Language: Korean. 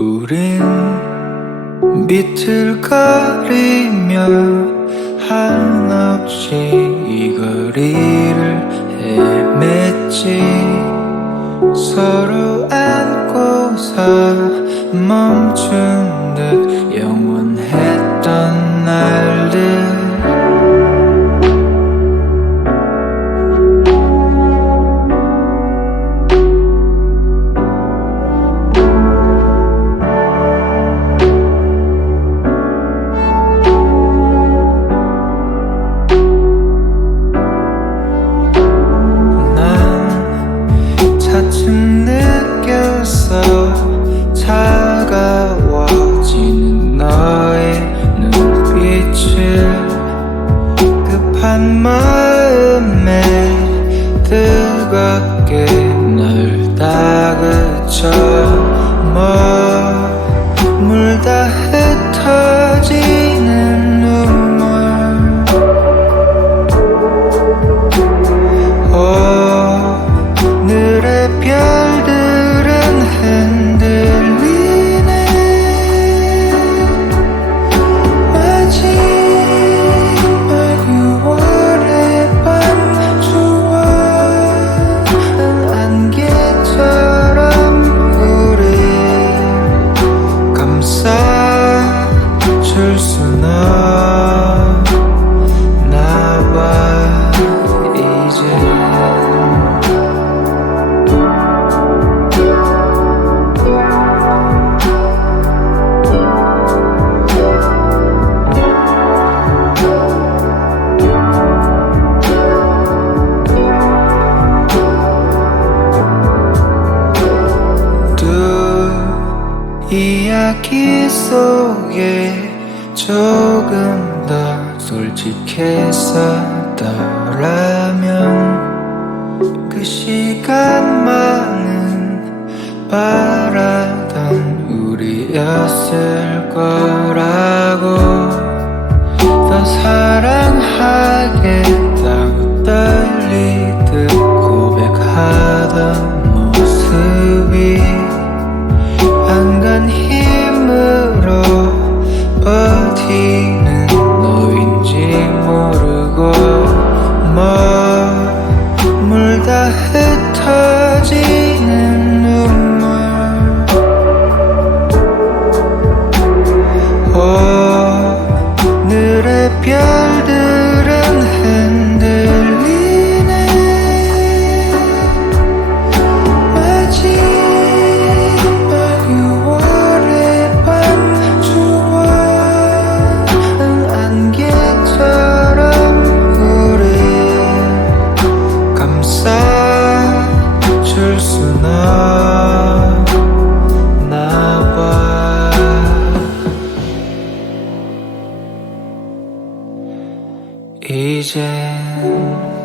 우린 비틀거리며 한없이 이 거리를 헤맸지. 서로 안고서 멈춘 듯 영원했던 날 난 차츰 느꼈어. 차가워지는 너의 눈빛을 급한 마음에 뜨겁게 널 다그 이야기 속에 조금 더 솔직했었더라면 그 시간만은 바라던 우리였을 거라 head 间。